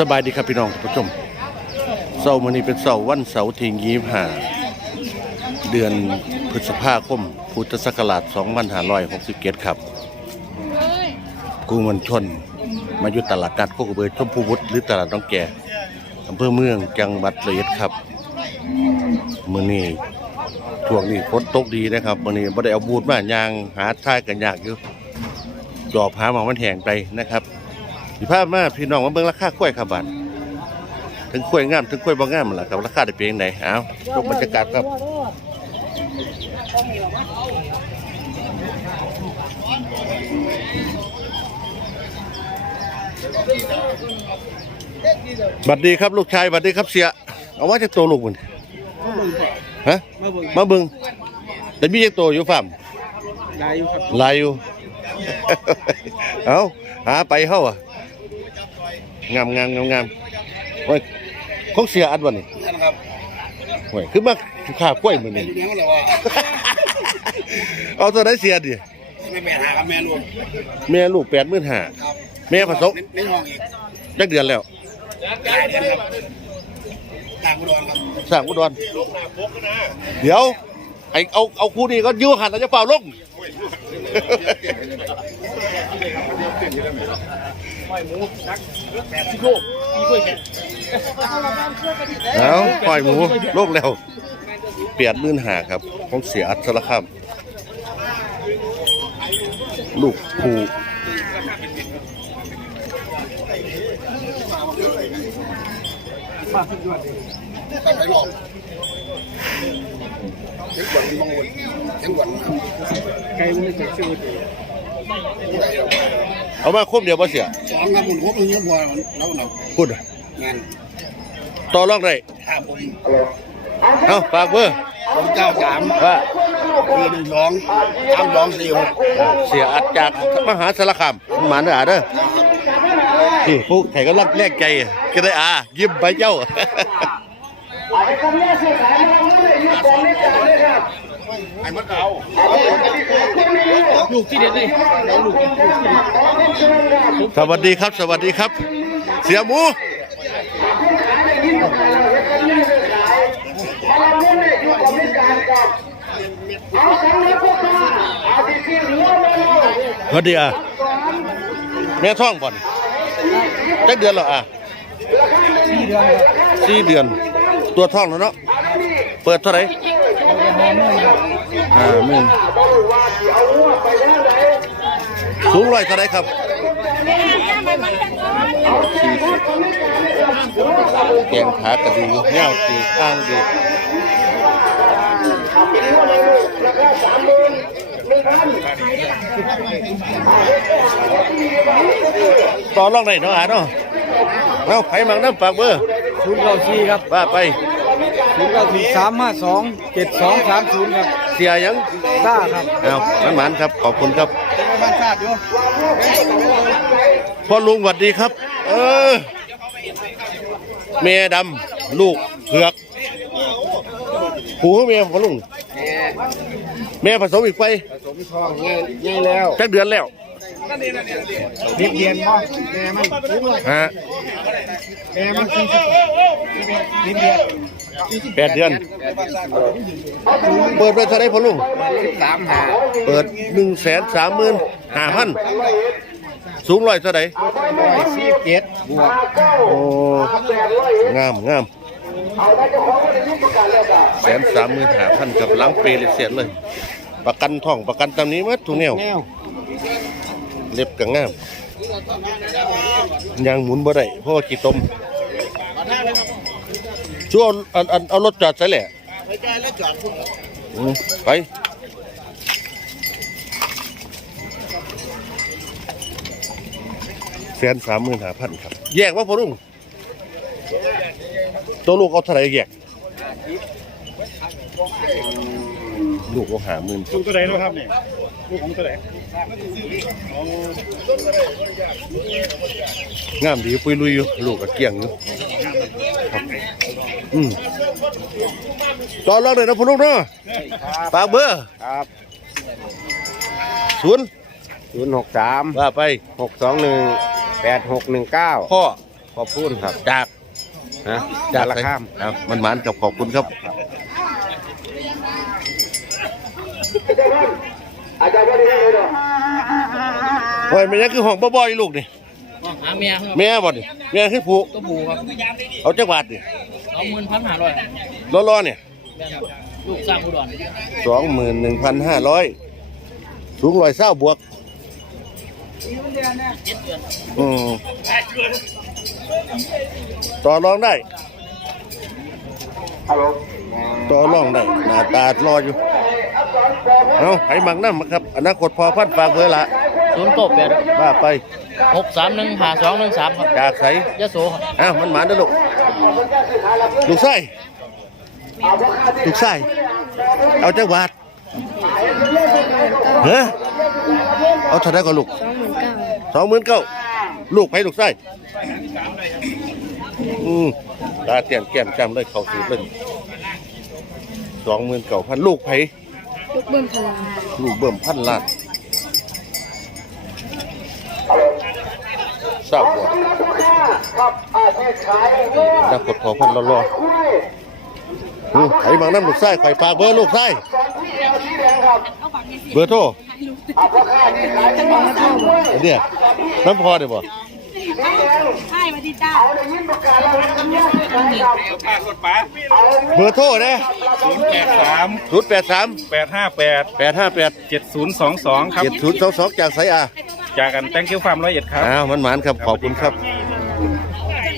สบายดีครับพี่น้องท่านผู้ชมเสาร์มื้อนี้เป็นเสาร์วันเสาร์ที่ยี่ห้าเดือนพฤษภาคม พุทธศักราช2567 ครับกูมันชน มาอยู่ตลาดนัดโคกเบือชมพูวุฒิหรือตลาดน้องแก่อำเภอเมืองจังหวัดระยองครับมื้อนี้ช่วงนี้ฝนตกดีนะครับมื้อนี้บ่ได้เอาบูดมายางหาท่ายกันยากอยู่จอบหาหมองมันแห้งไปนะครับ สิพามาพี่น้องมาเบิ่งราคากล้วยครับบัดถึงกล้วยงามถึงกล้วยบ่งามนั่นล่ะครับราคาได้เป็นจังไดเอ้าชมบรรยากาศครับบัดดีครับลูกชายบัดดีครับเสีย เอาว่าจะโตลูกมันฮะมาเบิ่งมาเบิ่งแต่มีจักโตอยู่ฟาร์มได้อยู่ครับลายอยู่ เอาหาไปเฮาอะ งามงามงามงามโอ้ยของเสียอัดวันนี่นั่นครับโอ้ยคือมาข้ากล้วยมื้อนี้อยู่แล้วแหละว่าเอาตัวไหนเสียดิไม่แม่หากับแม่รวมแม่ลูก85,000ครับแม่ผสมในห้องอีกจักเดือนแล้วหลายเดือนครับต่างอุดรครับสร้างอุดรเดี๋ยวไอเอาเอาคู่นี้ก็อยู่หันแล้วจะเป่าลง เอาปล่อยหมูโลกแล้วเปลี่ยนมื่นหาครับของเสียอัศรคามลูกผูไปไปหลอกเช็งหวนมองวนเช็งหวนครับไกลมันจะชื่อดี เอามาคมเดียวบ่เสียสองครับผมครบอย่างเงี้ยพอแล้วเราพูดงานต่อรองได้ครับผมเอาฝากเบอร์ผมเก้าสามว่าสี่หนึ่งสองสามสองสี่หกเสียอัดจากมหาสารคามหมาเด้ออาเด้อนี่ผู้ไข่ก็รักแลกใจก็ได้อายิ้มไปเจ้า ไอ้มดเอาลูกที่เด็ดเลยลูกสวัสดีครับ สวัสดีครับ เสียหมูสวัสดีอะแม่ท้องบ่อนจักเดือนแล้วอะสี่เดือนครับสี่เดือน ตัวท้องแล้วเนาะ เปิดเท่าไหร่ ห้าหมื่นสูงร้อยเท่าไหร่ครับสี่สิบแกงขากระดีเงี้ยวดีอ้างดีต่อรองได้เนาะอะเนาะเอาไผมังน้ำฝากเบอร์ศูนย์เก้าสี่ครับว่าไป ศูนย์เก้าสี่สามห้าสองเจ็ดสองสามศูนย์ครับเสียยังซ่าครับเอามันหมานครับขอบคุณครับบ้านชาติอยู่พ่อลุงสวัสดีครับ เออเมียดำลูกเผือกผูเมียพ่อลุงแม่ผสมอีกไปผสมทองง่ายง่ายแล้วจักเดือนแล้วเรียบเรียนบ่แม่มันรู้เลยฮะแม่มันสี่สิบเรียบเรียน แปดเดือน เปิดไปเท่าไหรพ่อลุงสามหาเปิดหนึ่งแสนสามหมื่นห้าพันสูงร้อยเท่าไหรสี่เจ็ดบวกโอ้งามงามแสนสามหมื่นห้าพันกับหล้างเปรเลยเสียเลย ประกันท่องประกันตามนี้มัดทุกแนวแนวเล็บกับงามยางหมุนบ่ได้เพราะว่ากี่ตม ช่วงเอาเอาเอารถจอดใส่แหละไปจ่ายแล้วจอดคุณอืมไปแสนสามหมื่นห้าพันครับ แยกว่าพ่อลุงตัวลูกเอาเท่าไหร่แยก ลูกเอาหาหมื่นลูกตัวไหนนะครับเนี่ยลูกของตัวไหนงามดีปุยลุยอยู่ ลูกก็เกี่ยงอยู่ครับ อืมต่อรองเลยนะพ่อลุงเนาะฝากเบอร์ครับศูนย์ศูนย์หกสามว่าไปหกสองหนึ่งแปดหกหนึ่งเก้าพ่อขอบคุณครับจากนะจากละข้ามเอามันหมานกับขอบคุณครับโอ้ยมันยังคือห้องบ่อยๆลูกนี่หาเมียครับแม่บ่นี่แม่คือผู้ตัวบูครับเอาจักบาทนี่ส องหมื่นพันห้าร้อยรอๆเนี่ยแม่นครับลูกสร้างอุดรสองหมื่นหนึ่งพันห้าร้อยสูงร้อยเศร้าบวกเจ็ดเดือนอืมต่อรองได้ต่อรองได้หน้าตารออยู่เอาไผมังน้ำครับ อนาคตพอพันฝากเบอร์ละศูนย์โตแปดว่าไปหกสามหนึ่งห้าสองหนึ่งสามครับจากใสยะโสครับอ้าวมันหมานเด้อลูก ลูกไส้ลูกไส้เอาจักบาทเฮ้เอาเท่าไหร่ก็ลูกสองหมื่นเก้าลูกไผ่ลูกไส้อืมตาเตียนแก้มจำเลยเขาสูดเลยสองหมื่นเก้าพันลูกไผ่ลูกเบิ้มพลังลูกเบิ่มพันล้าน ทราบว่าดักกดขอพันรอรออืมไผ่บางน้ำลูกไส้ไข่ปากเบอร์ลูกไส้เบอร์โทรอันเนี่ยน้ำพอได้บ่ใช่มาดีจ้าเบอร์โทรนะศูนย์แปดสามศูนย์แปดสามแปดห้าแปดแปดห้าแปดเจ็ดศูนย์สองสองครับเจ็ดศูนย์สองสองจากไสอา จากกันแตงคิวฟาร์มร้อยเอ็ดครับอ้าวมันหมานครับขอบคุณครับ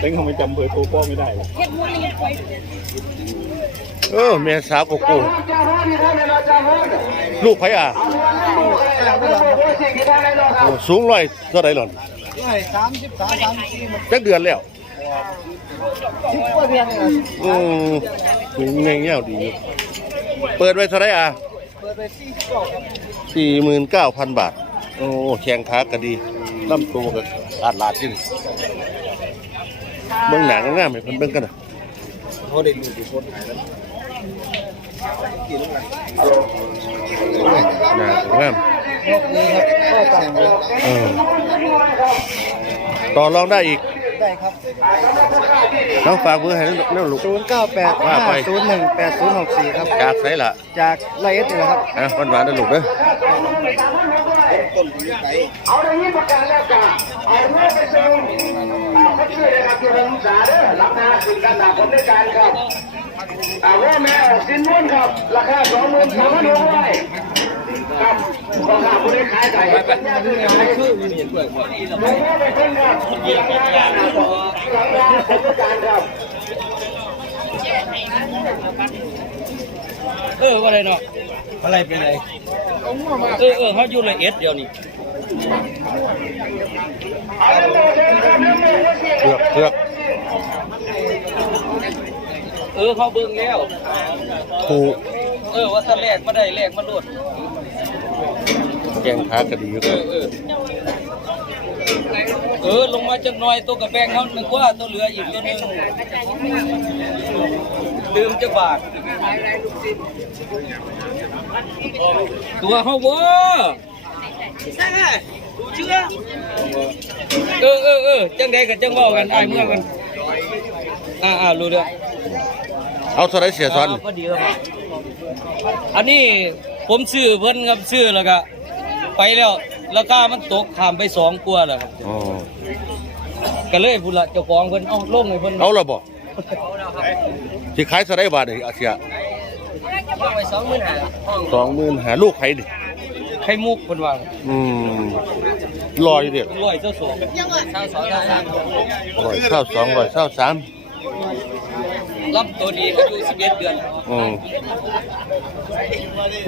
เต็งคงไม่จำเบอร์โทรพ่อไม่ได้เลยเออแม่สาวโกโก้ลูกไผอะโอ้สูงร้อยเท่าไหร่หล่อนสามสิบสามสามสี่จักเดือนแล้วสิบกว่าเดือนเลยอืมเงี้ยเงี้ยดีอยู่เปิดไว้เท่าไหร่อะเปิดไปสี่สิบกว่าครับสี่หมื่นเก้าพันบาทโอ้แข่งขาก็ดีลำตัวก็ลาดลาดจริงเบิ่งหนังงามๆให้เพิ่นเบิ่งกันนะเขาได้ดูดีคนหายแล้วหนังงามนกนี้ครับก็ต่างเลยเออต่อรองได้อีก ได้ครับน้องฝากเบอร์ให้นั่นลูกศูนย์เก้าแปดว่าห้าไปศูนย์หนึ่งแปดศูนย์หกสี่ครับ จากไสล่ะ จากไรเอสนี่แหละครับอะวันหวานนะลูกเด้อ ต้นที่ไปเอาในนี้ประกันแล้วจ้ะเอาเมื่อไปซื้อเอาไปซื้อเลยครับที่ผมสาเด้อรับหน้าสินกันต่างคนด้วยกันครับเอาว่าแม่สินม้วนครับ ราคาสองหมื่นสองพันหกร้อยครับก็ขาผู้ได้ขายไก่ปัญญาซื้อขายคือมีเพื่อนครับลงมาไปขึ้นครับหลังหน้าหลังหน้าคนด้วยกันครับเออว่าอะไรเนาะ อะไรเป็นไรเออเออเขาอยู่ละเอ็ดเดียวนี่เลือกเลือกเออเขาเบิ่งแล้วผู้เออว่าถ้าแลกมาได้แลกมาโดดแข่งขาก็ดีอยู่เออเออเออลงมาจักหน่อยตัวกระแบงเขาหนึ่งกว่าตัวเหลืออีกตัวหนึงลืมจะบาท ตัวเขาเวอเออเออเออจังใดกันจังเว่ากันไอ้ายเมื่อกันอ่าอ่ารู้เรื่องเอาเท่าไหรเสียซ้อนาพอดีครับอันนี้ผมซื้อเพิ่นครับซื้อแล้วก็ไปแล้วราคามันตกข้ามไปสองกว่าแล้วครับอ๋อก็เลยพุ่นละเจ้าของเพิ่นเอาลงให้เพิ่นเอาละบ่ที่ขายเท่าไหรบาทเลยอาเซีย เอาไปสองหมื่นห้าห้องสองหมื่นหาลูกไผ่ดิไข่มุกเพิ่นว่าอืมรออยู่เด็กร้อยเจ้าสองเจ้าสองเจ้าสามร้อยเท่าสองร้อยเท่าสามรับตัวดีอายุสิบเอ็ดเดือนอืม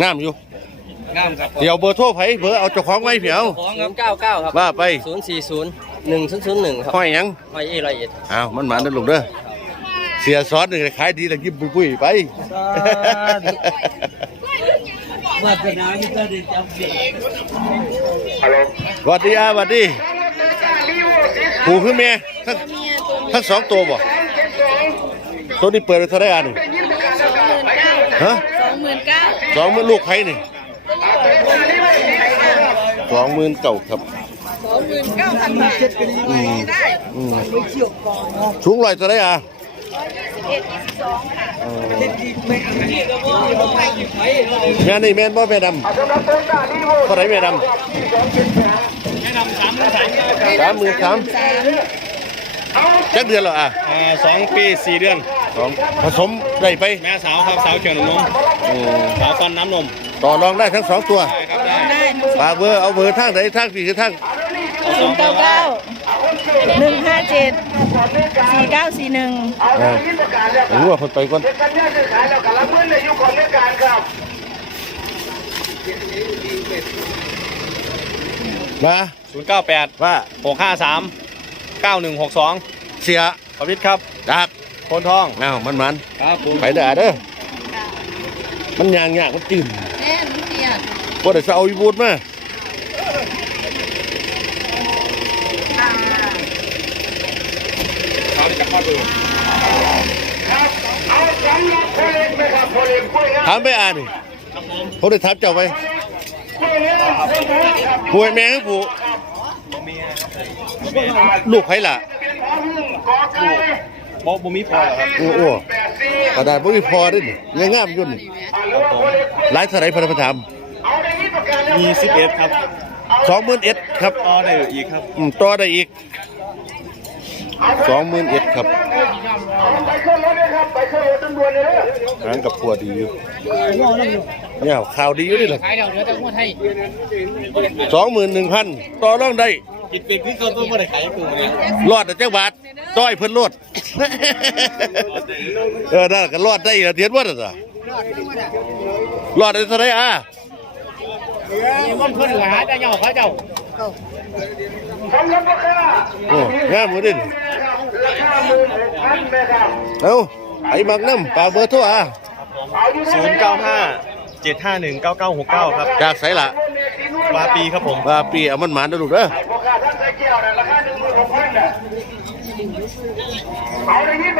งามอยู่งามครับเดี๋ยวเบอร์โทรไผ่เบอร์เอาเจ้าของไว้เผียวของครับเก้าเก้าครับว่าไปศูนย์สี่ศูนย์หนึ่งศูนย์ศูนย์หนึ่งครับห้อยหยังไม่เอไรเอ็ดอ้าวมันหมาเด้อลูกเด้อ เสียซอสนี่ขายดีแล้วยิ้มปุ้ยๆไปวาสนาที่จะได้จำเด็กหวัดดีอาหวัดดีผูคือแม่ทั้งทั้งสองตัวบ่ตัวนี้เปิดไว้เท่าไหรอะนี่ฮะสองหมื่นเก้าสองหมื่นลูกใครนี่สองหมื่นเก่าครับสองหมื่นมื่นเก้าพันบาทอืมได้อืมสูงร้อยตัวได้อะ เอ็ดยี่สิบสองค่ะเออแม่นี่แม่นบ่แม่ดำเอาสำหรับต้นตาดีโว้เท่าไหรแม่ดำสามหมื่นสามสามจักเดือนแล้วอะอ่าสองปีสี่เดือนสองผสมได้ไปแม่สาวครับสาวเขียวนมอืมสาวฟันน้ำนมต่อรองได้ทั้งสองตัวได้ทั้งสองฝากเบอร์เอาเบอร์ทางไหนทางสี่คือทางศูนย์เก้าเก้า หนึ่งห้าเจ็ดสี่เก้าสี่หนึ่งเอาเรื่องนี้ประกาศแล้วครู้รับว่าคนไปก่อนเด็กกันเนี่ยซื้อขายแล้วกับรับเงินในยุคก่อนในการครับมาศูนย์เก้าแปดว่าหกห้าสามเก้าหนึ่งหกสองเสียขอบคุณครับจากโคนทองอ้าวมันมันครับผมไปเด้อเด้อมันยางยากมันจืดแม่ลูกเมียว่าเดี๋ยวจะเอาอีบูดมา ครับเอาสำหรับพ่อเล็กไหมครับพ่อเล็กกล้วยงาม ถามไปอ่านนี่เขาได้ถามเจ้าไปกล้วยงามกล้วยงามครับป่วยแม่คือผู้ลูกใครล่ะเป็นพ่อพึ่งกอไก่บ่บ่มีพอเหรอครับโอ้โหแปดสี่กระดาษบ่มีพอเด้นี่ยังงามอยู่นี่อ่าหรือว่าพ่อเล็กกล้วยหลายเท่าไหร่พระประถามเอาในนี้ประกาศแล้วมีสิบเอ็ดครับสองหมื่นเอ็ดครับ ต่อได้อีกครับอืมต่อได้อีก สองหมื่นเอ็ดครับเอาไปขึ้นรถเลยครับไปขึ้นรถตำรวจเลยเด้อร้านกับพัวดีอยู่เนี่ยข่าวดีอยู่นี่แหละสองหมื่นหนึ่งพันต่อรองได้กินเป็นที่เขาต้องมาได้ขายกูเนี่ยรอดแต่เจ้าบาทต้อยเพิ่นรอดเออนั่นก็รอดได้เหรอเทียนว่าน่ะรอดได้เท่าไหรอะมันเพิ่นหาได้ยอเขาเจ้าสำหรับราคาโอ้งามหมดดิรา คาหมื่นหกพันแม่ครับเอาไอ้มักน้ำปากเบอร์โทั่วอะเอาอยู่ศูนย์เก้าห้าเจ็ดห้าหนึ่งเก้าเก้าหกเก้าครับจากไสละปลาปีครับผม ว่าปีเอามันหมานเด้อลูกเด้อราคาท่านใส่แก้วนะราคาหนึ่งหมื่นหกพันน่ะเอาในนี้